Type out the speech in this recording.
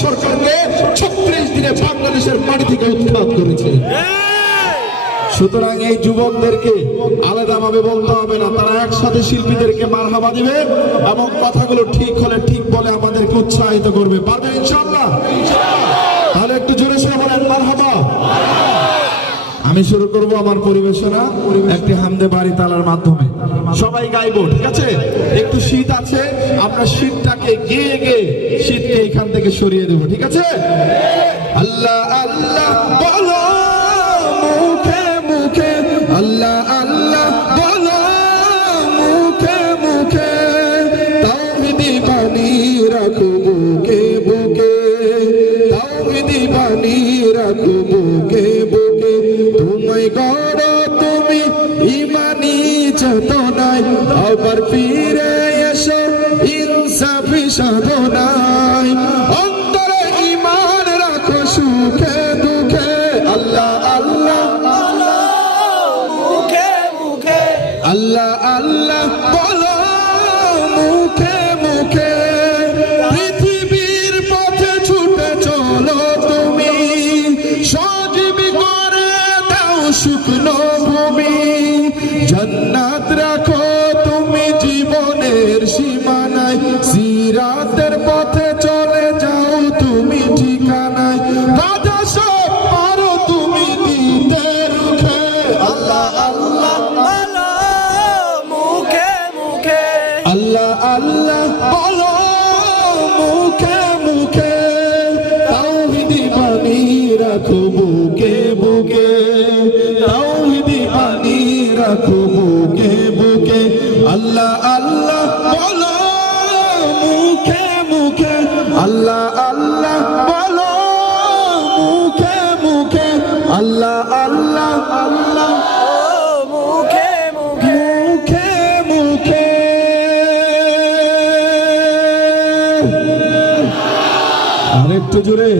সরকারকে 36 দিনে বাংলাদেশের মাটি থেকে উৎখাত করেছে। সুতরাং এই যুবকদেরকে আলাদাভাবে বলতে হবে না, তারা একসাথে শিল্পীদেরকে মারহাবা দিবে এবং কথাগুলো ঠিক হলে ঠিক বলে আমাদেরকে উৎসাহিত করবে। পারবে ইনশাআল্লাহ? তাহলে একটু জোরে সরে বলেন মারহাবা। আমি শুরু করব আমার পরিবেশনা একটি হামদে বাড়ি তালার মাধ্যমে। সবাই গাইবো, ঠিক আছে? একটু শীত আছে, আমরা শীতটাকে গেয়ে গেয়ে শীতকে এখান থেকে সরিয়ে দেবো, ঠিক আছে? আল্লাহ আল্লাহ বলো মুখে মুখে, আল্লাহ আল্লাহ বলো মুখে মুখে, তাওহীদি বাণী রাখো বুকে বুকে, তাওহীদি বাণী রাখো বুকে বুকে। তুমি গড় তুমি ইমানি চেতনায়, আবার ফিরে এসো ইনসাফি সাধনায়। অন্তরে ইমান রাখো সুখে দুঃখে, আল্লাহ আল্লাহ মুখে মুখে, আল্লাহ আল্লাহ বলো মুখে মুখে। পৃথিবীর পথে ছুটে চলো তুমি, সজীবী করে দাও শুকনো ভূমি। জান্নাত রাখো তুমি জীবনের সীমানায়, সিরাতের পথে চলে যাও তুমি ঠিকানায়। বাধা সব পারো তুমি দিতে রুখে, আল্লাহ আল্লাহ বলো মুখে মুখে, আল্লাহ আল্লাহ বলো মুখে মুখে। তাওহীদি বাণী রাখো বুকে বুকে, তাওহীদি বাণী রাখো বুকে বুকে। আল্লাহ আল্লাহ বলো মুখে মুখে, আল্লাহ আল্লাহ বলো মুখে মুখে, আল্লাহ আল্লাহ আল্লাহ মুখে মুখে মুখে মুখে। আরেকটু জোরে।